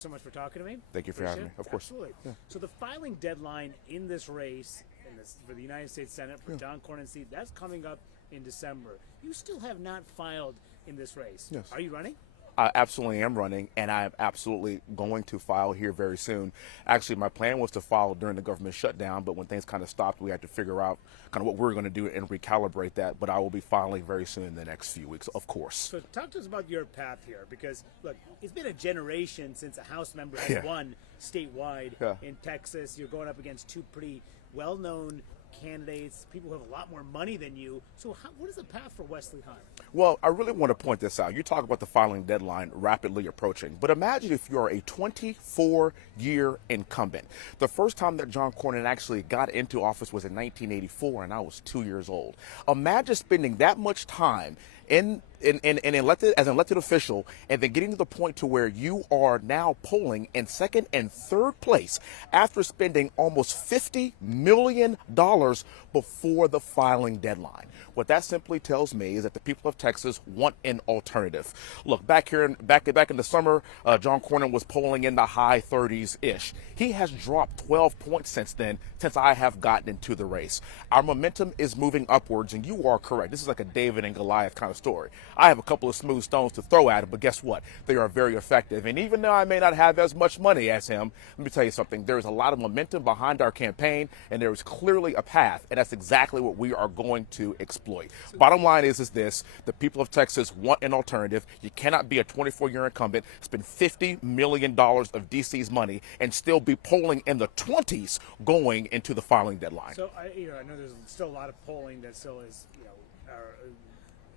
So much for talking to me. Thank you for having me. Of course. Absolutely. Yeah. So the filing deadline in this race for the United States Senate for John Cornyn's seat, that's coming up in December. You still have not filed in this race. Yes. Are you running? I absolutely am running, and I'm absolutely going to file here very soon. Actually, my plan was to file during the government shutdown, but when things kind of stopped, we had to figure out kind of what we're going to do and recalibrate that. But I will be filing very soon in the next few weeks, of course. So talk to us about your path here, because, look, it's been a generation since a House member has won statewide in Texas. You're going up against two pretty well-known candidates, people who have a lot more money than you. So what is the path for Wesley Hunt? Well, I really want to point this out. You talk about the filing deadline rapidly approaching, but imagine if you're a 24-year incumbent. The first time that John Cornyn actually got into office was in 1984, and I was 2 years old. Imagine spending that much time as an elected official, and then getting to the point to where you are now polling in second and third place after spending almost $50 million before the filing deadline. What that simply tells me is that the people of Texas want an alternative. Look, back in the summer, John Cornyn was polling in the high 30s-ish. He has dropped 12 points since then, since I have gotten into the race. Our momentum is moving upwards, and you are correct. This is like a David and Goliath kind of story. I have a couple of smooth stones to throw at him, but guess what? They are very effective. And even though I may not have as much money as him, let me tell you something. There is a lot of momentum behind our campaign, and there is clearly a path, and that's exactly what we are going to exploit. Bottom line is this: the people of Texas want an alternative. You cannot be a 24-year incumbent, spend $50 million of DC's money, and still be polling in the 20s going into the filing deadline. So I know there's still a lot of polling that still is,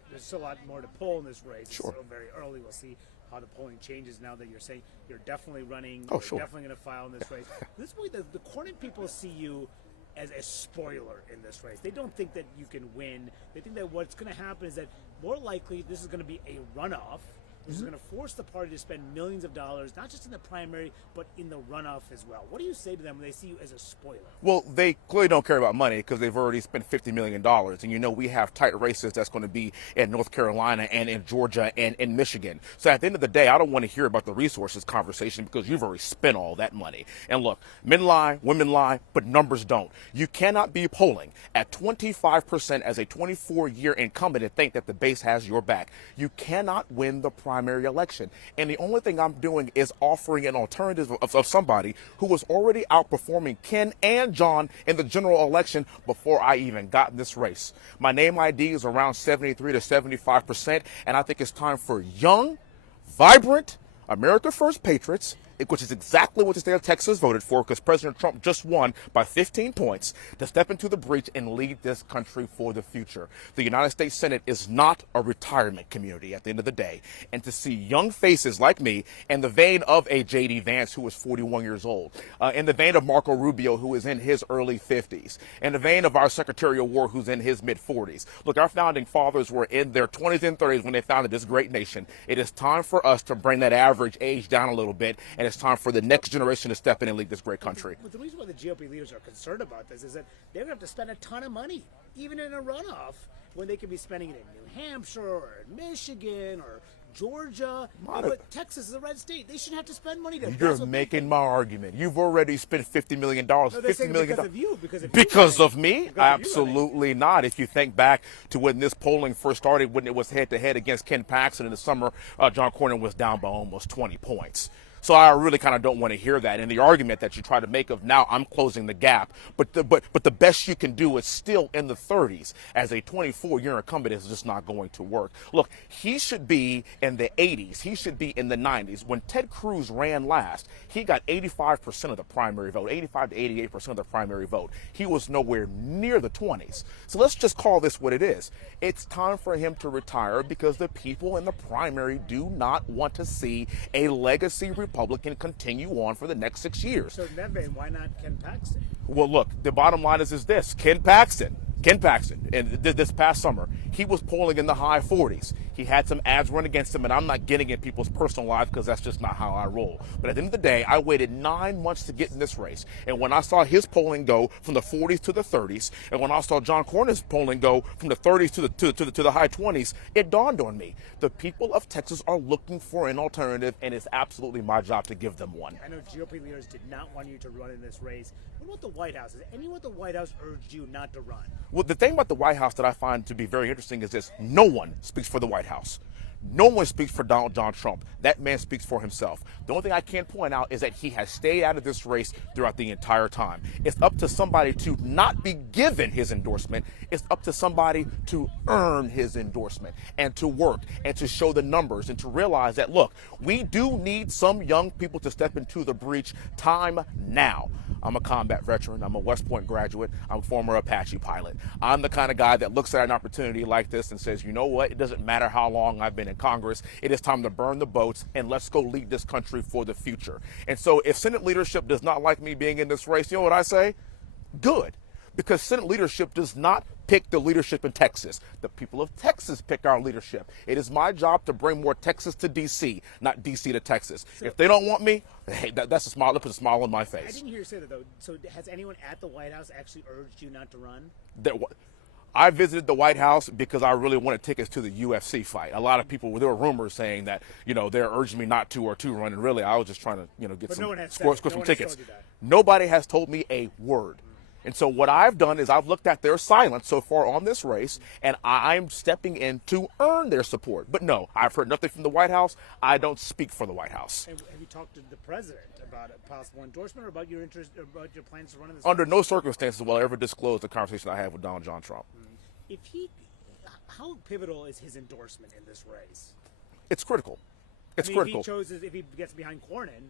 there's still a lot more to poll in this race. Sure. It's still very early. We'll see how the polling changes now that you're saying you're definitely running. Oh, you're sure. definitely going to file in this race. This way, the Cornyn people see you as a spoiler in this race. They don't think that you can win. They think that what's going to happen is that more likely this is going to be a runoff. This is going to force the party to spend millions of dollars, not just in the primary, but in the runoff as well. What do you say to them when they see you as a spoiler? Well, they clearly don't care about money because they've already spent $50 million. And we have tight races that's going to be in North Carolina and in Georgia and in Michigan. So at the end of the day, I don't want to hear about the resources conversation because you've already spent all that money. And look, men lie, women lie, but numbers don't. You cannot be polling at 25% as a 24-year incumbent and think that the base has your back. You cannot win the primary election. And the only thing I'm doing is offering an alternative of somebody who was already outperforming Ken and John in the general election before I even got in this race. My name ID is around 73 to 75%, and I think it's time for young, vibrant, America First patriots, which is exactly what the state of Texas voted for because President Trump just won by 15 points, to step into the breach and lead this country for the future. The United States Senate is not a retirement community at the end of the day. And to see young faces like me in the vein of a J.D. Vance, who is 41 years old, in the vein of Marco Rubio, who is in his early 50s, in the vein of our Secretary of War, who's in his mid-40s. Look, our founding fathers were in their 20s and 30s when they founded this great nation. It is time for us to bring that average age down a little bit, and it's time for the next generation to step in and lead this great country. But the reason why the GOP leaders are concerned about this is that they're going to have to spend a ton of money, even in a runoff, when they could be spending it in New Hampshire or Michigan or Georgia. But Texas is a red state. They shouldn't have to spend money there. You're making my argument. You've already spent $50 million. No, they're $50 saying million. Because of you. Because of me? Because Absolutely not. If you think back to when this polling first started, when it was head-to-head against Ken Paxton in the summer, John Cornyn was down by almost 20 points. So I really kind of don't want to hear that. And the argument that you try to make of now I'm closing the gap, but the best you can do is still in the 30s as a 24-year incumbent is just not going to work. Look, he should be in the 80s. He should be in the 90s. When Ted Cruz ran last, he got 85% of the primary vote, 85 to 88% of the primary vote. He was nowhere near the 20s. So let's just call this what it is. It's time for him to retire because the people in the primary do not want to see a legacy Republican continue on for the next 6 years. So in that vein, why not Ken Paxton? Well, look, the bottom line is this. Ken Paxton, and this past summer, he was polling in the high 40s. He had some ads run against him, and I'm not getting in people's personal lives because that's just not how I roll. But at the end of the day, I waited 9 months to get in this race. And when I saw his polling go from the 40s to the 30s, and when I saw John Cornyn's polling go from the 30s to the high 20s, it dawned on me. The people of Texas are looking for an alternative, and it's absolutely my job to give them one. I know GOP leaders did not want you to run in this race. What about the White House? Has anyone at the White House urged you not to run? Well, the thing about the White House that I find to be very interesting is this: no one speaks for the White House. No one speaks for Donald John Trump. That man speaks for himself. The only thing I can point out is that he has stayed out of this race throughout the entire time. It's up to somebody to not be given his endorsement. It's up to somebody to earn his endorsement and to work and to show the numbers and to realize that, look, we do need some young people to step into the breach. Time now. I'm a combat veteran. I'm a West Point graduate. I'm a former Apache pilot. I'm the kind of guy that looks at an opportunity like this and says, you know what? It doesn't matter how long I've been in Congress. It is time to burn the boats and let's go lead this country for the future. And so if Senate leadership does not like me being in this race, you know what I say? Good. Because Senate leadership does not pick the leadership in Texas. The people of Texas pick our leadership. It is my job to bring more Texas to D.C., not D.C. to Texas. So, if they don't want me, hey, that's a smile. That puts a smile on my face. I didn't hear you say that, though. So has anyone at the White House actually urged you not to run? I visited the White House because I really wanted tickets to the UFC fight. A lot of people, there were rumors saying that, they're urging me not to or to run. And really, I was just trying to, get some tickets. Nobody has told me a word. And so what I've done is I've looked at their silence so far on this race, and I'm stepping in to earn their support. But no, I've heard nothing from the White House. I don't speak for the White House. And have you talked to the president about a possible endorsement or about your interest, or about your plans to run in this? Under no circumstances will I ever disclose the conversation I had with Donald John Trump. How pivotal is his endorsement in this race? It's critical. It's critical. If he gets behind Cornyn,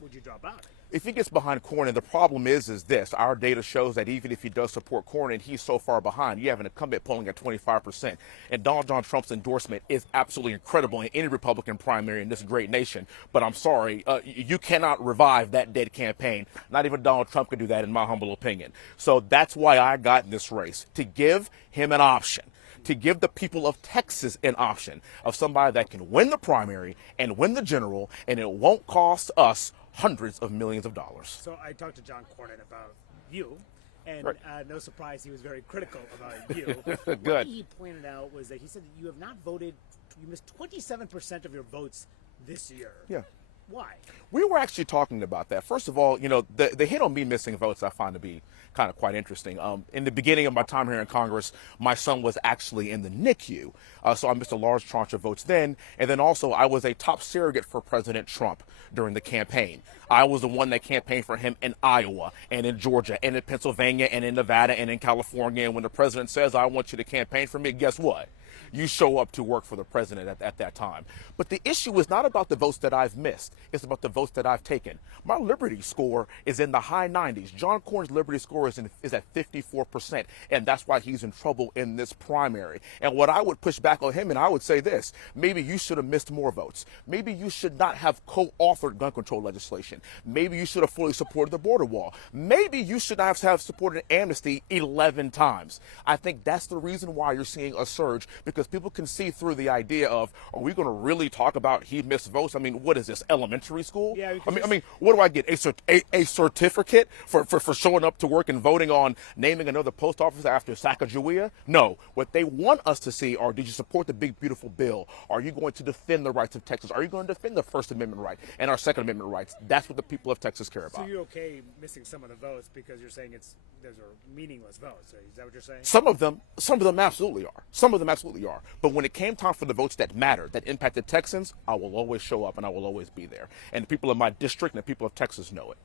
would you drop out? If he gets behind Cornyn, the problem is this. Our data shows that even if he does support Cornyn, he's so far behind. You have an incumbent polling at 25%. And Donald John Trump's endorsement is absolutely incredible in any Republican primary in this great nation. But I'm sorry, you cannot revive that dead campaign. Not even Donald Trump can do that, in my humble opinion. So that's why I got in this race, to give him an option. To give the people of Texas an option of somebody that can win the primary and win the general, and it won't cost us hundreds of millions of dollars. So I talked to John Cornyn about you, and no surprise, he was very critical about you. Good. What he pointed out was that he said that you have not voted, you missed 27% of your votes this year. Yeah. Why? We were actually talking about that. First of all, the hit on me missing votes I find to be kind of quite interesting. In the beginning of my time here in Congress, my son was actually in the NICU, so I missed a large tranche of votes then. And then also, I was a top surrogate for President Trump during the campaign. I was the one that campaigned for him in Iowa and in Georgia and in Pennsylvania and in Nevada and in California. And when the president says, I want you to campaign for me, guess what? You show up to work for the president at that time. But the issue is not about the votes that I've missed. It's about the votes that I've taken. My Liberty score is in the high 90s. John Cornyn's Liberty score is at 54%, and that's why he's in trouble in this primary. And what I would push back on him, and I would say this: maybe you should have missed more votes. Maybe you should not have co-authored gun control legislation. Maybe you should have fully supported the border wall. Maybe you should have supported amnesty 11 times. I think that's the reason why you're seeing a surge, because people can see through the idea of, are we going to really talk about he missed votes? I mean, what is this, elementary school? Yeah, I mean, what do I get? A certificate for showing up to work and voting on naming another post office after Sacagawea? No. What they want us to see are, did you support the big, beautiful bill? Are you going to defend the rights of Texas? Are you going to defend the First Amendment right and our Second Amendment rights? That's what the people of Texas care about. So you're okay missing some of the votes because you're saying those are meaningless votes? Is that what you're saying? Some of them absolutely are. Some of them absolutely are. But when it came time for the votes that mattered, that impacted Texans, I will always show up and I will always be there. And the people of my district and the people of Texas know it.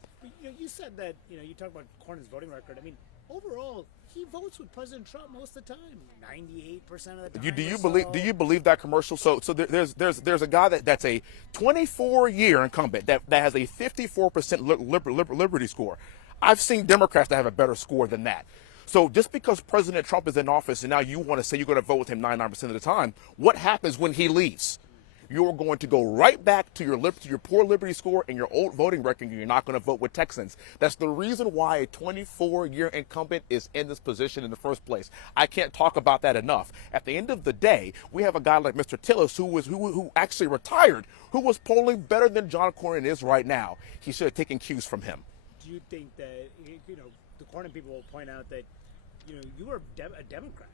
You said that, you talk about Cornyn's voting record. I mean, overall, he votes with President Trump most of the time, 98% of the time. Do you believe that commercial? So there's a guy that's a 24-year incumbent that has a 54% Liberty score. I've seen Democrats that have a better score than that. So just because President Trump is in office and now you want to say you're going to vote with him 99% of the time, what happens when he leaves? you're going to go right back to your poor Liberty score and your old voting record, and you're not going to vote with Texans. That's the reason why a 24-year incumbent is in this position in the first place. I can't talk about that enough. At the end of the day, we have a guy like Mr. Tillis who actually retired, who was polling better than John Cornyn is right now. He should have taken cues from him. Do you think that, the Cornyn people will point out that, you were a Democrat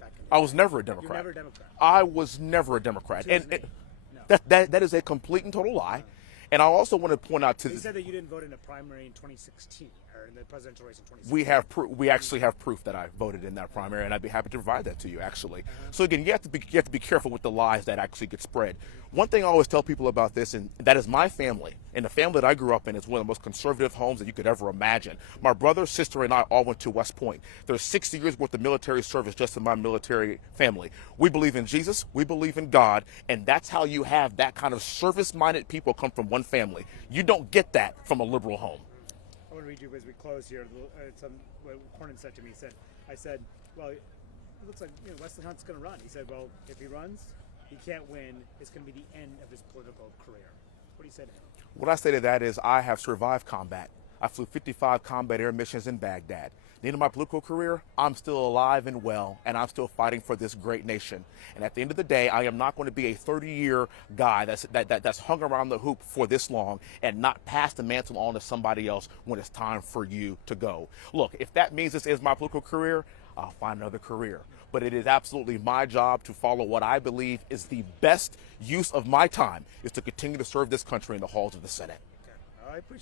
back in the I was never a Democrat. You were never a Democrat. I was never a Democrat. So And no. that is a complete and total lie. And I also want to point out to You said that you didn't vote in a primary in 2016 or in the presidential race in 2016. we actually have proof that I voted in that primary, and I'd be happy to provide that to you, actually. So again, you have to be careful with the lies that actually get spread. One thing I always tell people about this, and that is my family, and the family that I grew up in is one of the most conservative homes that you could ever imagine. My brother, sister, and I all went to West Point. There's 60 years worth of military service just in my military family. We believe in Jesus, we believe in God, and that's how you have that kind of service-minded people come from one family. You don't get that from a liberal home. I want to read you as we close here. What Cornyn said to me. I said, well, it looks like Wesley Hunt's going to run. He said, well, if he runs, he can't win. It's going to be the end of his political career. What do you say to him? What I say to that is I have survived combat. I flew 55 combat air missions in Baghdad. At the end of my political career, I'm still alive and well, and I'm still fighting for this great nation. And at the end of the day, I am not going to be a 30-year guy that's hung around the hoop for this long and not pass the mantle on to somebody else when it's time for you to go. Look, if that means this is my political career, I'll find another career. But it is absolutely my job to follow what I believe is the best use of my time, is to continue to serve this country in the halls of the Senate. Okay. I appreciate